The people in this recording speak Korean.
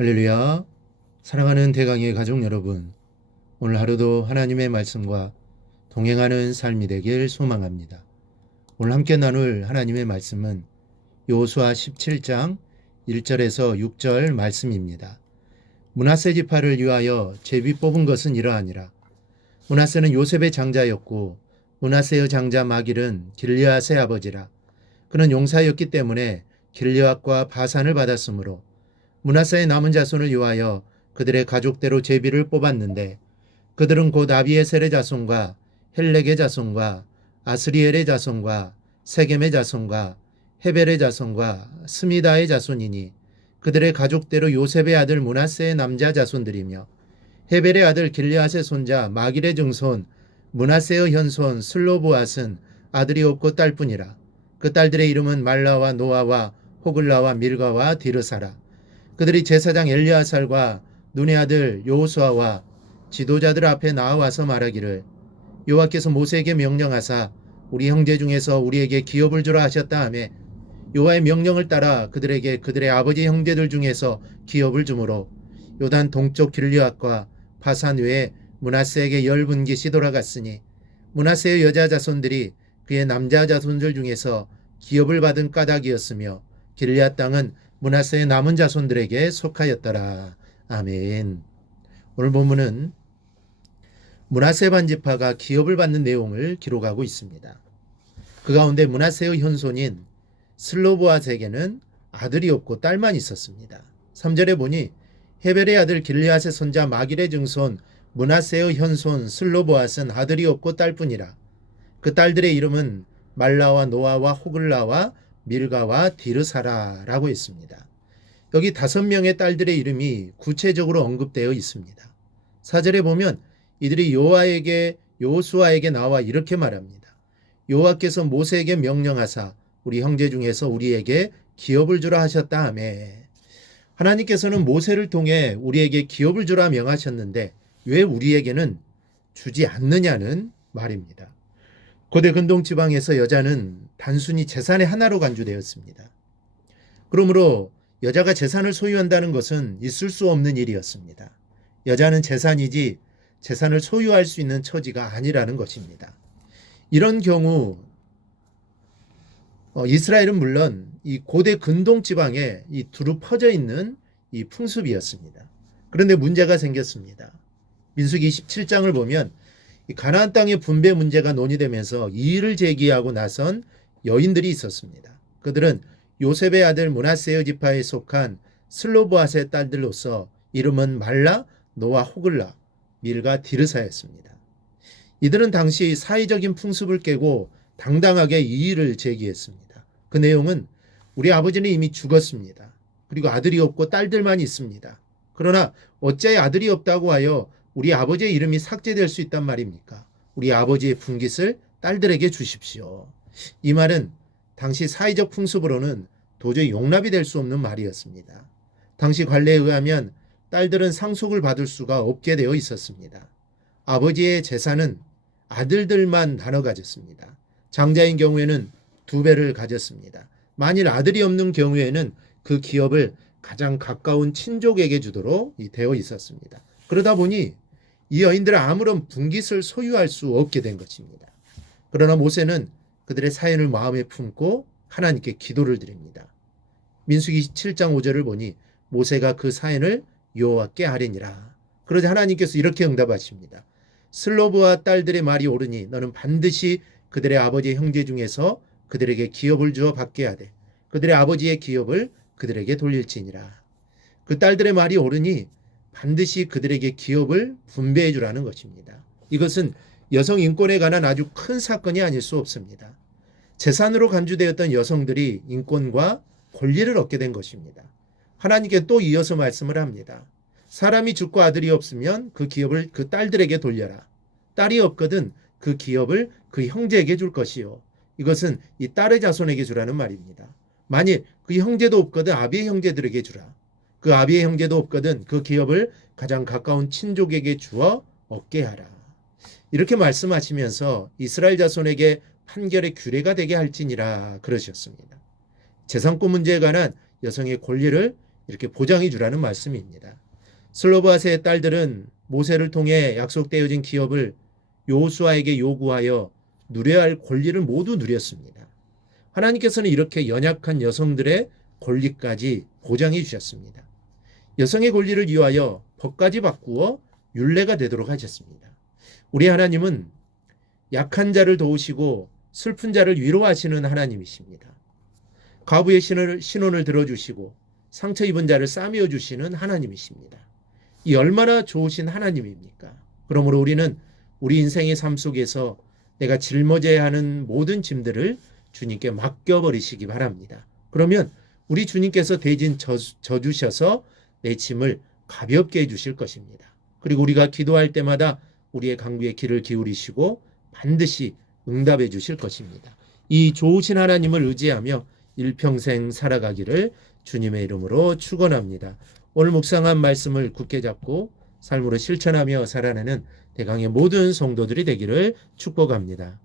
할렐루야. 사랑하는 대강의 가족 여러분, 오늘 하루도 하나님의 말씀과 동행하는 삶이 되길 소망합니다. 오늘 함께 나눌 하나님의 말씀은 여호수아 17장 1절에서 6절 말씀입니다. 므낫세 지파를 위하여 제비 뽑은 것은 이러하니라. 므낫세는 요셉의 장자였고 므낫세의 장자 마길은 길르앗의 아버지라. 그는 용사였기 때문에 길르앗과 바산을 받았으므로 므낫세의 남은 자손을 위하여 그들의 가족대로 제비를 뽑았는데 그들은 곧 아비에셀의 자손과 헬렉의 자손과 아스리엘의 자손과 세겜의 자손과 헤벨의 자손과 스미다의 자손이니 그들의 가족대로 요셉의 아들 므낫세의 남자 자손들이며 헤벨의 아들 길르앗의 손자 마길의 증손 므낫세의 현손 슬로보앗은 아들이 없고 딸뿐이라. 그 딸들의 이름은 말라와 노아와 호글라와 밀가와 디르사라. 그들이 제사장 엘리아살과 눈의 아들 여호수아와 지도자들 앞에 나와서 말하기를 여호와께서 모세에게 명령하사 우리 형제 중에서 우리에게 기업을 주라 하셨다 하며 여호와의 명령을 따라 그들에게 그들의 아버지 형제들 중에서 기업을 주므로 요단 동쪽 길르앗과 바산 외에 므낫세에게 10분깃이 돌아갔으니 므낫세의 여자 자손들이 그의 남자 자손들 중에서 기업을 받은 까닭이었으며 길르앗 땅은 므낫세의 남은 자손들에게 속하였더라. 아멘. 오늘 본문은 므낫세 반지파가 기업을 받는 내용을 기록하고 있습니다. 그 가운데 므낫세의 현손인 슬로보앗에게는 아들이 없고 딸만 있었습니다. 3절에 보니 헤벨의 아들 길르앗의 손자 마길의 증손 므낫세의 현손 슬로보앗은 아들이 없고 딸뿐이라. 그 딸들의 이름은 말라와 노아와 호글라와 밀가와 디르사라라고 했습니다. 여기 5명의 딸들의 이름이 구체적으로 언급되어 있습니다. 4절에 보면 이들이 여호수아에게 나와 이렇게 말합니다. 여호와께서 모세에게 명령하사 우리 형제 중에서 우리에게 기업을 주라 하셨다 하며 하나님께서는 모세를 통해 우리에게 기업을 주라 명하셨는데 왜 우리에게는 주지 않느냐는 말입니다. 고대 근동 지방에서 여자는 단순히 재산의 하나로 간주되었습니다. 그러므로 여자가 재산을 소유한다는 것은 있을 수 없는 일이었습니다. 여자는 재산이지 재산을 소유할 수 있는 처지가 아니라는 것입니다. 이런 경우 이스라엘은 물론 이 고대 근동 지방에 이 두루 퍼져 있는 이 풍습이었습니다. 그런데 문제가 생겼습니다. 민수기 17장을 보면 이 가나안 땅의 분배 문제가 논의되면서 이의를 제기하고 나선 여인들이 있었습니다. 그들은 요셉의 아들 므낫세의 지파에 속한 슬로보앗의 딸들로서 이름은 말라, 노아, 호글라, 밀가, 디르사였습니다. 이들은 당시 사회적인 풍습을 깨고 당당하게 이의를 제기했습니다. 그 내용은 우리 아버지는 이미 죽었습니다. 그리고 아들이 없고 딸들만 있습니다. 그러나 어째 아들이 없다고 하여 우리 아버지의 이름이 삭제될 수 있단 말입니까? 우리 아버지의 분깃을 딸들에게 주십시오. 이 말은 당시 사회적 풍습으로는 도저히 용납이 될 수 없는 말이었습니다. 당시 관례에 의하면 딸들은 상속을 받을 수가 없게 되어 있었습니다. 아버지의 재산은 아들들만 나눠 가졌습니다. 장자인 경우에는 2배를 가졌습니다. 만일 아들이 없는 경우에는 그 기업을 가장 가까운 친족에게 주도록 되어 있었습니다. 그러다 보니 이 여인들은 아무런 분깃을 소유할 수 없게 된 것입니다. 그러나 모세는 그들의 사연을 마음에 품고 하나님께 기도를 드립니다. 민수기 7장 5절을 보니 모세가 그 사연을 여호와께 아뢰니라. 그러자 하나님께서 이렇게 응답하십니다. 슬로브와 딸들의 말이 옳으니 너는 반드시 그들의 아버지의 형제 중에서 그들에게 기업을 주어 받게 하되 그들의 아버지의 기업을 그들에게 돌릴지니라. 그 딸들의 말이 옳으니 반드시 그들에게 기업을 분배해 주라는 것입니다. 이것은 여성 인권에 관한 아주 큰 사건이 아닐 수 없습니다. 재산으로 간주되었던 여성들이 인권과 권리를 얻게 된 것입니다. 하나님께 또 이어서 말씀을 합니다. 사람이 죽고 아들이 없으면 그 기업을 그 딸들에게 돌려라. 딸이 없거든 그 기업을 그 형제에게 줄 것이요. 이것은 이 딸의 자손에게 주라는 말입니다. 만일 그 형제도 없거든 아비의 형제들에게 주라. 그 아비의 형제도 없거든 그 기업을 가장 가까운 친족에게 주어 얻게 하라. 이렇게 말씀하시면서 이스라엘 자손에게 판결의 규례가 되게 할지니라 그러셨습니다. 재산권 문제에 관한 여성의 권리를 이렇게 보장해 주라는 말씀입니다. 슬로바스의 딸들은 모세를 통해 약속되어진 기업을 여호수아에게 요구하여 누려야 할 권리를 모두 누렸습니다. 하나님께서는 이렇게 연약한 여성들의 권리까지 보장해 주셨습니다. 여성의 권리를 위하여 법까지 바꾸어 율례가 되도록 하셨습니다. 우리 하나님은 약한 자를 도우시고 슬픈 자를 위로하시는 하나님이십니다. 과부의 신원을 들어주시고 상처 입은 자를 싸매어 주시는 하나님이십니다. 이 얼마나 좋으신 하나님입니까? 그러므로 우리는 우리 인생의 삶 속에서 내가 짊어져야 하는 모든 짐들을 주님께 맡겨버리시기 바랍니다. 그러면 우리 주님께서 대신 져주셔서 내 짐을 가볍게 해주실 것입니다. 그리고 우리가 기도할 때마다 우리의 간구에 귀를 기울이시고 반드시 응답해 주실 것입니다. 이 좋으신 하나님을 의지하며 일평생 살아가기를 주님의 이름으로 축원합니다. 오늘 묵상한 말씀을 굳게 잡고 삶으로 실천하며 살아내는 대강의 모든 성도들이 되기를 축복합니다.